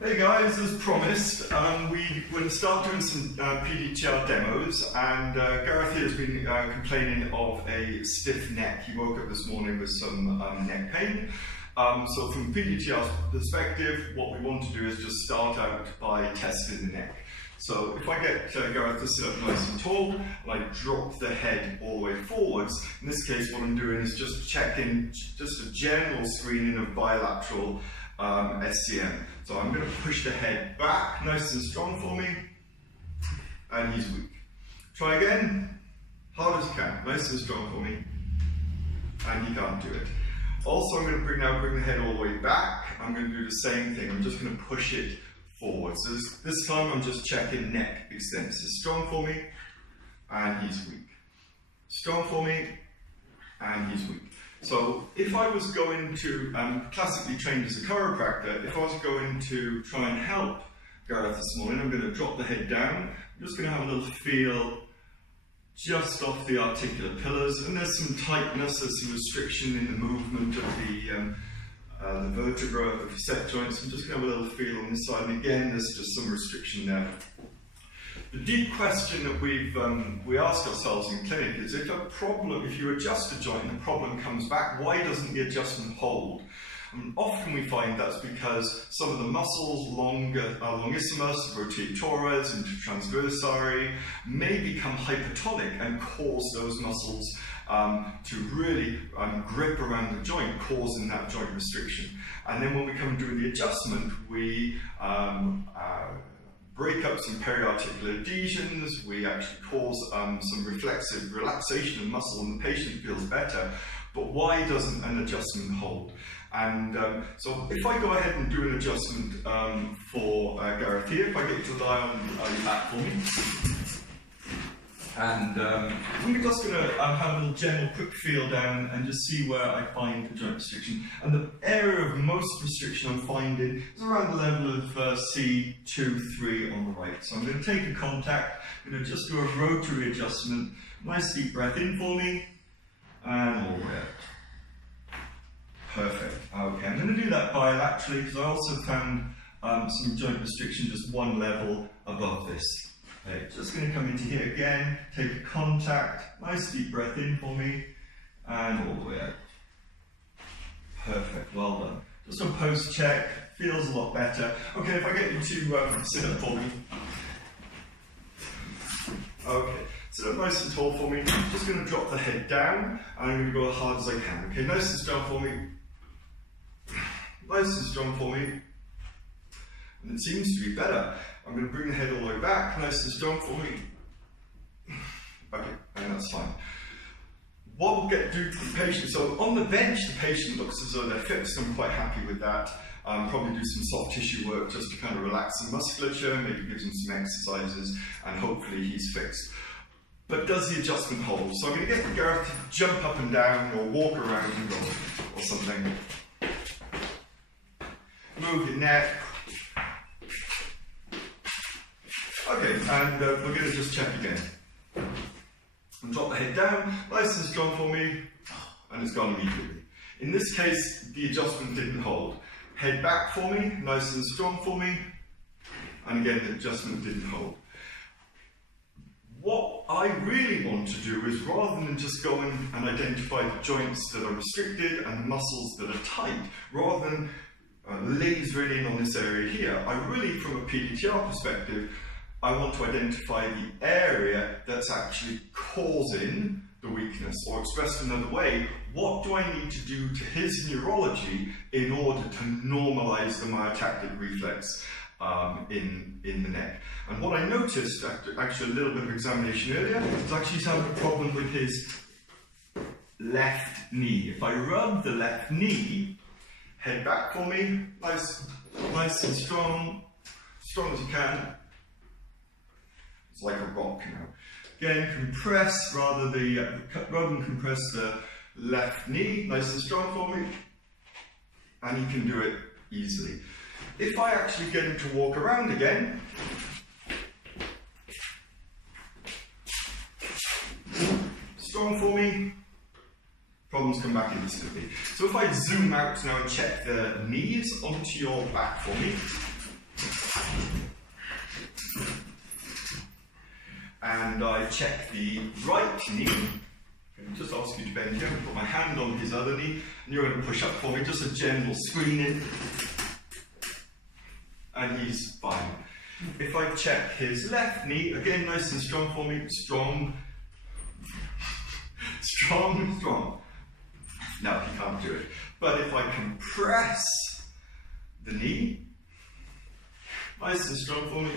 Hey guys, as promised, we're going to start doing some P-DTR demos, and Gareth here has been complaining of a stiff neck. He woke up this morning with some neck pain. So from P-DTR's perspective, what we want to do is just start out by testing the neck. So if I get Gareth to sit up nice and tall, and I drop the head all the way forwards, in this case what I'm doing is just checking just a general screening of bilateral SCM. So I'm going to push the head back nice and strong for me, and he's weak. Try again, hard as you can, nice and strong for me, and he can't do it. Also I'm going to bring the head all the way back. I'm going to do the same thing, I'm just going to push it forward. So this time I'm just checking neck extent. So strong for me, and he's weak. Strong for me, and he's weak. So if I was going to, classically trained as a chiropractor, if I was going to try and help Gareth this morning, I'm going to drop the head down. I'm just going to have a little feel just off the articular pillars, and there's some tightness, there's some restriction in the movement of the vertebra, the facet joints. I'm just going to have a little feel on this side, and again there's just some restriction there. The deep question that we ask ourselves in clinic is, if you adjust a joint and the problem comes back, why doesn't the adjustment hold? And often we find that's because some of the muscles, longissimus, rotatores, and transversi, may become hypertonic and cause those muscles to really grip around the joint, causing that joint restriction. And then when we come and do the adjustment, we break up some periarticular adhesions, we actually cause some reflexive relaxation of muscle, and the patient feels better. But why doesn't an adjustment hold? And so if I go ahead and do an adjustment for Gareth here, if I get you to lie on your back for me. And we're just going to have a little general quick feel down and just see where I find the joint restriction. And the area of most restriction I'm finding is around the level of C2, 3 on the right. So I'm going to take a contact, I'm going to just do a rotary adjustment. Nice deep breath in for me, and all the way out. Perfect. Okay, I'm going to do that bilaterally because I also found some joint restriction just one level above this. Okay, just going to come into here again, take a contact, nice deep breath in for me, and all the way out. Perfect, well done. Just a post check, feels a lot better. Okay, if I get you to sit up for me. Okay, sit up nice and tall for me. I'm just going to drop the head down, and I'm going to go as hard as I can. Okay, nice and strong for me. Nice and strong for me. And it seems to be better. I'm going to bring the head all the way back, nice and strong for me. Okay, and that's fine. What we'll do to the patient, so on the bench the patient looks as though they're fixed. I'm quite happy with that. Probably do some soft tissue work just to kind of relax the musculature, maybe give him some exercises, and hopefully he's fixed. But does the adjustment hold? So I'm going to get Gareth to jump up and down or walk around or something. Move your neck. Okay, and we're going to just check again. And drop the head down, nice and strong for me, and it's gone immediately. In this case, the adjustment didn't hold. Head back for me, nice and strong for me, and again, the adjustment didn't hold. What I really want to do is, rather than just go in and identify the joints that are restricted and the muscles that are tight, rather than laser in on this area here, I really, from a P-DTR perspective, I want to identify the area that's actually causing the weakness, or expressed another way, what do I need to do to his neurology in order to normalize the myotactic reflex in the neck. And what I noticed, after actually a little bit of examination earlier, is actually he's having a problem with his left knee. If I rub the left knee, head back for me, nice and strong as you can. It's like a rock now. Again, compress rather than compress the left knee, nice and strong for me, and you can do it easily. If I actually get him to walk around again, strong for me, problems come back instantly. So if I zoom out now and check the knees onto your back for me, and I check the right knee. I'll just ask you to bend here and put my hand on his other knee, and you're going to push up for me, just a general screening, and he's fine. If I check his left knee, again nice and strong for me, strong, strong, strong. No, he can't do it. But if I compress the knee, nice and strong for me,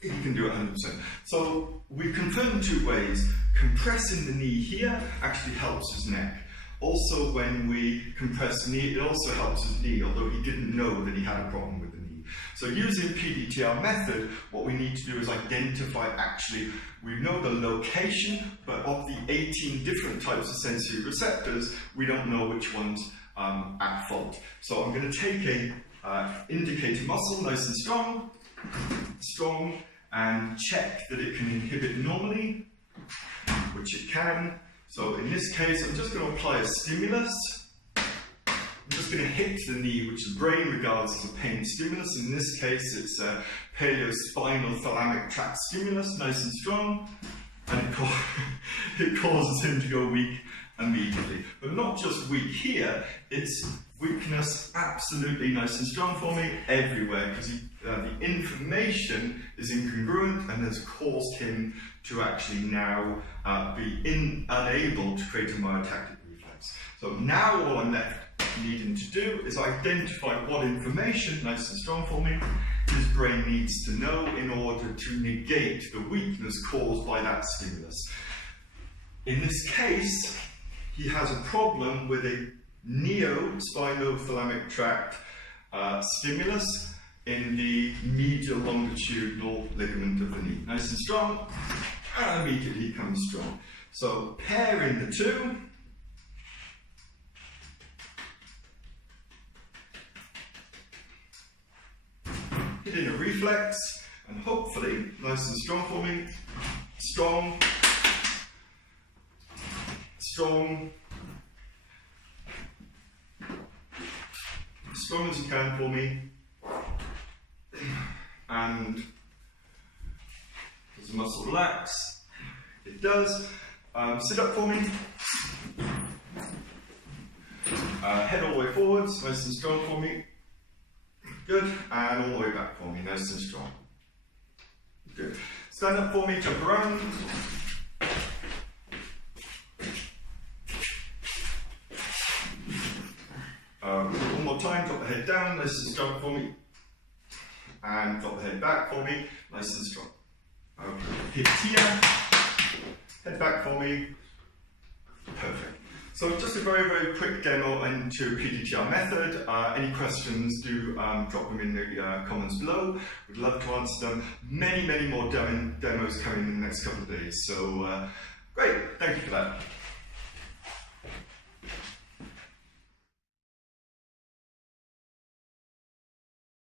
he can do it 100%. So we confirmed 2 ways. Compressing the knee here actually helps his neck. Also, when we compress the knee, it also helps his knee, although he didn't know that he had a problem with the knee. So using P-DTR method, what we need to do is identify, actually, we know the location, but of the 18 different types of sensory receptors, we don't know which ones at fault. So I'm going to take a indicator muscle, nice and strong, and check that it can inhibit normally, which it can. So in this case, I'm just going to apply a stimulus. I'm just going to hit the knee, which the brain regards as a pain stimulus. In this case, it's a paleo-spinal thalamic tract stimulus, nice and strong, and it causes him to go weak immediately. But not just weak here, it's weakness absolutely nice and strong for me everywhere, because the information is incongruent and has caused him to actually now be unable to create a myotactic reflex. So now all I'm left needing to do is identify what information, nice and strong for me, his brain needs to know in order to negate the weakness caused by that stimulus. In this case, he has a problem with a neo-spinothalamic tract stimulus in the medial longitudinal ligament of the knee. Nice and strong, and immediately comes strong. So pairing the two, hitting a reflex, and hopefully, nice and strong for me, strong, strong, as strong as you can for me, and does the muscle relax? It does. Sit up for me. Head all the way forwards, nice and strong for me. Good. And all the way back for me, nice and strong. Good. Stand up for me, jump around. One more time, drop the head down, nice and strong for me. And drop the head back for me, nice and strong. Okay. Hip here, head back for me. Perfect. So just a very, very quick demo into P-DTR method. Any questions, do drop them in the comments below. We'd love to answer them. Many, many more demos coming in the next couple of days. So great, thank you for that.